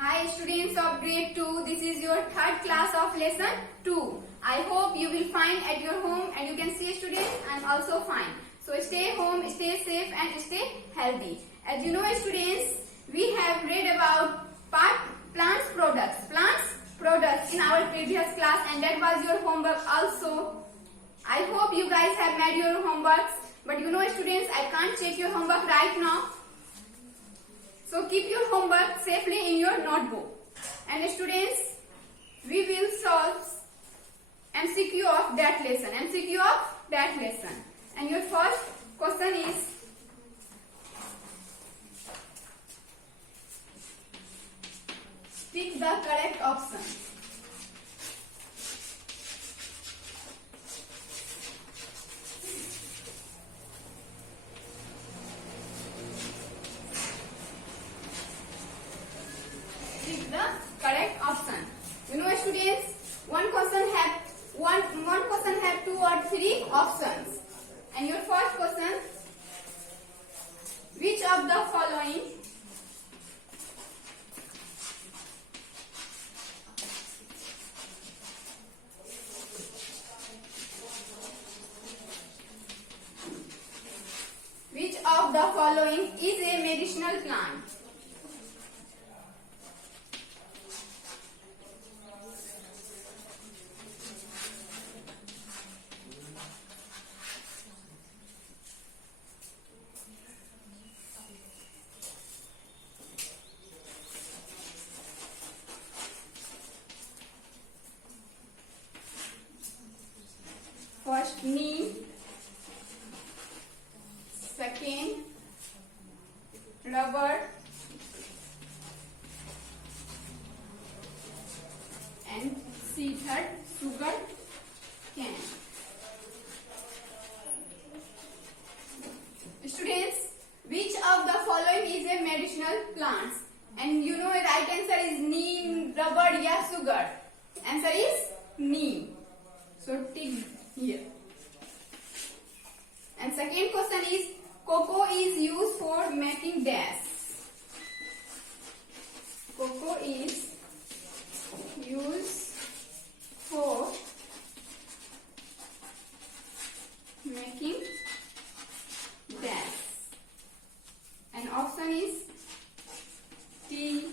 Hi students of grade 2, this is your third class of lesson 2. I hope you will find at your home and you can see students, I am also fine. So stay home, stay safe and stay healthy. As you know students, we have read about plants products in our previous class and that was your homework also. I hope you guys have made your homeworks, but you know students, I can't check your homework right now. So keep your homework safely in your notebook. And students, we will solve MCQ of that lesson. And your first question is, pick the correct option. The correct option. You know students, one question have 2 or 3 options. And your first question, which of the following is a medicinal plant? First neem, second rubber, and third sugar cane. Students, which of the following is a medicinal plant? And you know right answer is neem, rubber, या sugar. Answer is neem. So tick here. And second question is, cocoa is used for making dash. Cocoa is used for making dash. And option is tea,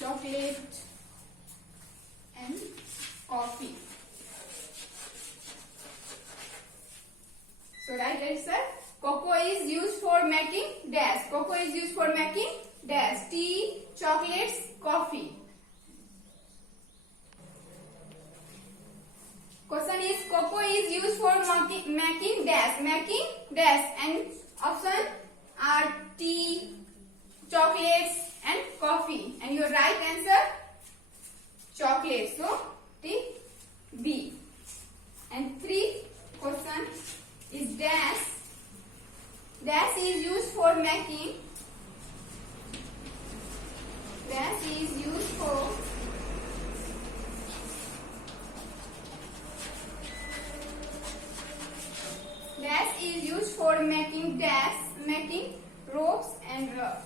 chocolate and coffee. So right answer, cocoa is used for making dash. Cocoa is used for making dash. Tea, chocolates, coffee. Question is, cocoa is used for making dash. And option are tea, chocolates and coffee. And your right answer, chocolate. So tick B. And 3 question is dash. Dash is used for making. Dash is used for making dash, making ropes and rug.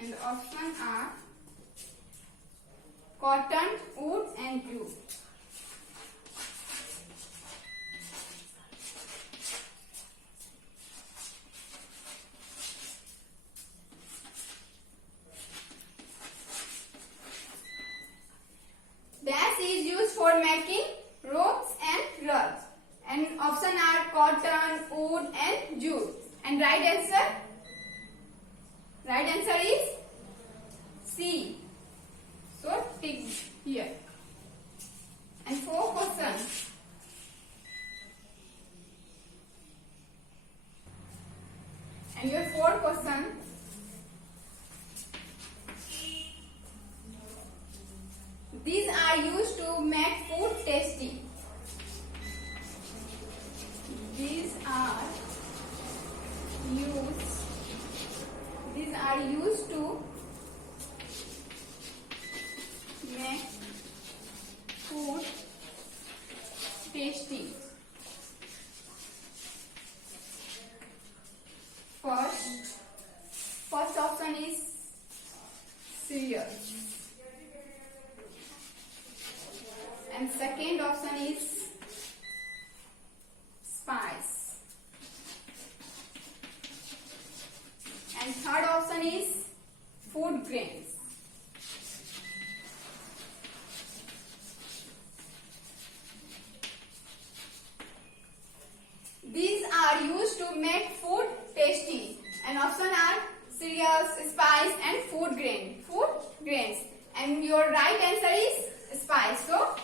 And the options are cotton, wood and jute. Dash is used for making ropes and rugs. And option are cotton, wood and jute. And right answer is C. So tick here. And 4 questions. And your 4 question, these are used to make food tasty. These are used are used to make food tasty. First option is cereals, and second option is spice, and third option is food grains. These are used to make food tasty, and option are cereals, spice, and food grains. And your right answer is spice. So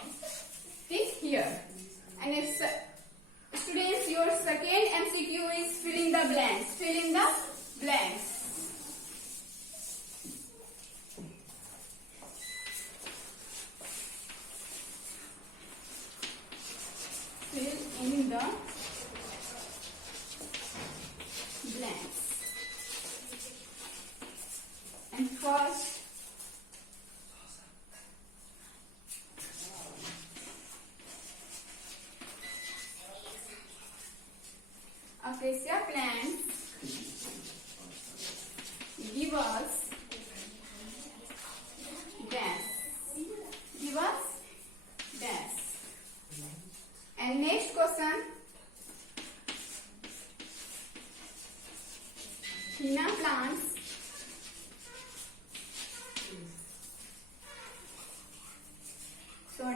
tick here. And if students, your second MCQ is fill in the blanks. Fill in the blanks. Fill in the blanks. And first, acacia plants give us dash. Give us dash. And next question, henna plants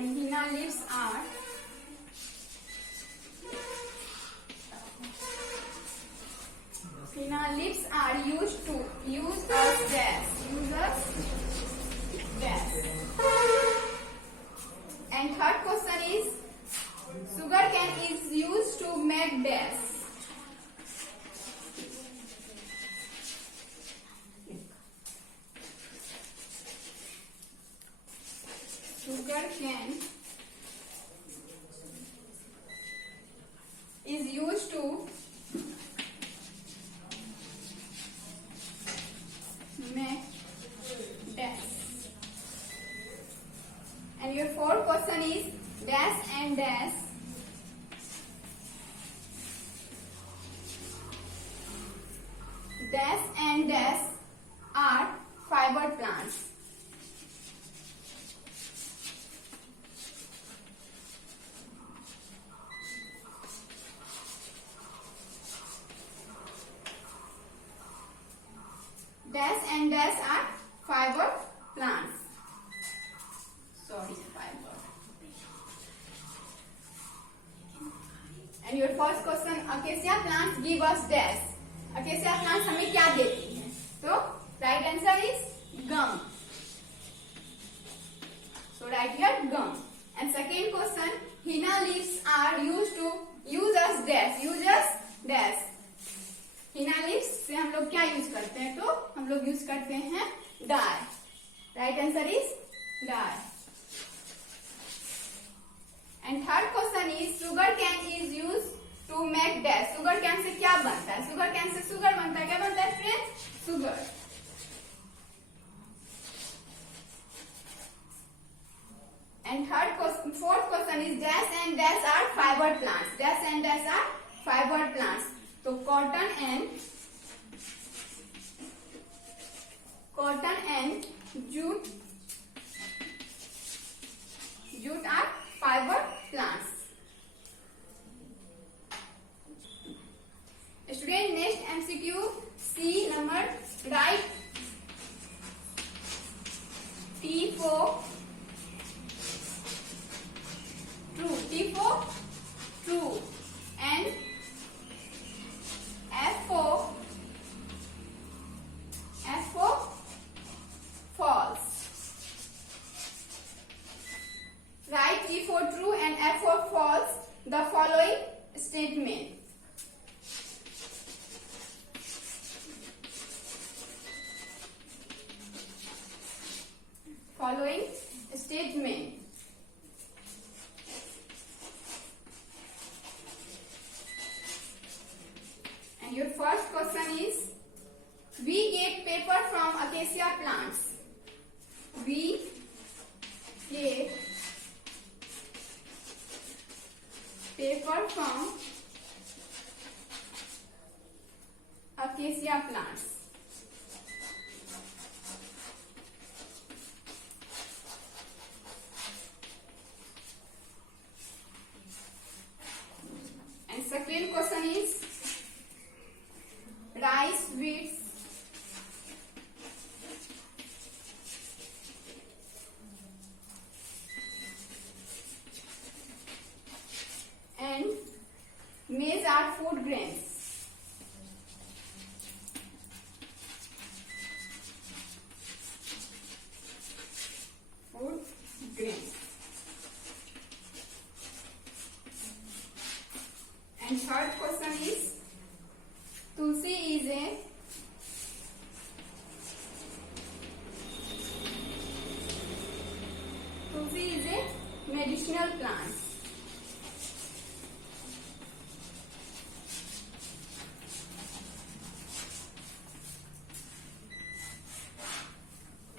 henna leaves are used as dash. And third question is sugar cane is used to make dash. Sugar cane is used to make dash. And your fourth question is dash and dash. Dash and dash are fiber plants. Dash and dash are fiber plants. Fiber. And your first question, acacia plants give us dash. Acacia plants हमें क्या देती हैं? तो right answer is gum. So write here gum. And second question, henna leaves are used as dash. henna leaves से हम लोग क्या use करते हैं? तो हम लोग यूज करते हैं dye. Right answer is dye. And third question is sugar cane is used to make dash. Sugar cane से क्या बनता है? Sugar cane से sugar बनता है. क्या बनता है friends? Sugar. And fourth question is dash and dash are fiber plants. Dash and dash are fiber plants. So cotton and jute are fiber plants. Student, next MCQ C number, write T for true and F for false. Write T for true and F for false the following statement. And your first question is We get paper from acacia plants. We get paper from acacia plants. And second question is rice, wheat, and maize are food grains. Food grains. And third question is tulsi is a medicinal plant.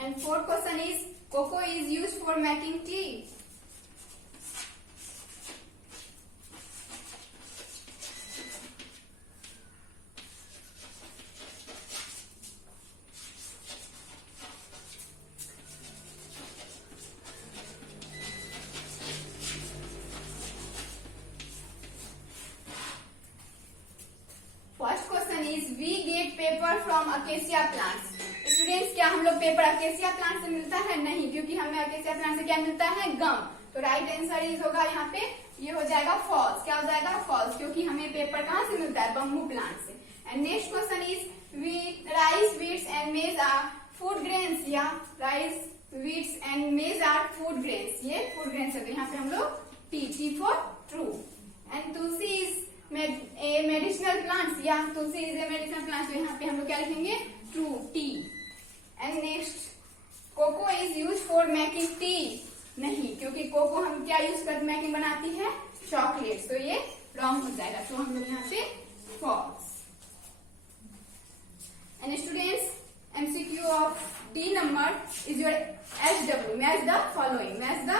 And fourth question is cocoa is used for making tea. First question is we get paper from acacia plants. Students, क्या हम लोग paper acacia plant से मिलता है? नहीं, क्योंकि हमें acacia plant से क्या मिलता है? गम. तो राइट आंसर इज होगा यहाँ पे, ये हो जाएगा फॉल्स. क्या हो जाएगा? फॉल्स, क्योंकि हमें पेपर कहाँ से मिलता है? बम्बू प्लांट से. And next question is rice, wheats and maize are food grains. या rice, wheats and maize are food grains. ये फूड ग्रेन्स होते हैं. यहाँ पे हम लोग T for true. And tulsi is a medicinal plants. या tulsi is a medicinal plant. तो यहाँ पे हम लोग क्या लिखेंगे? True, T. And next cocoa is use for making tea. नहीं, क्योंकि कोको हम क्या यूज कर मेकिंग बनाती है? चॉकलेट. तो ये रॉन्ग हो जाएगा. तो हम लोग यहाँ पे false. And students, MCQ of D number is your SW. Match the following. Match the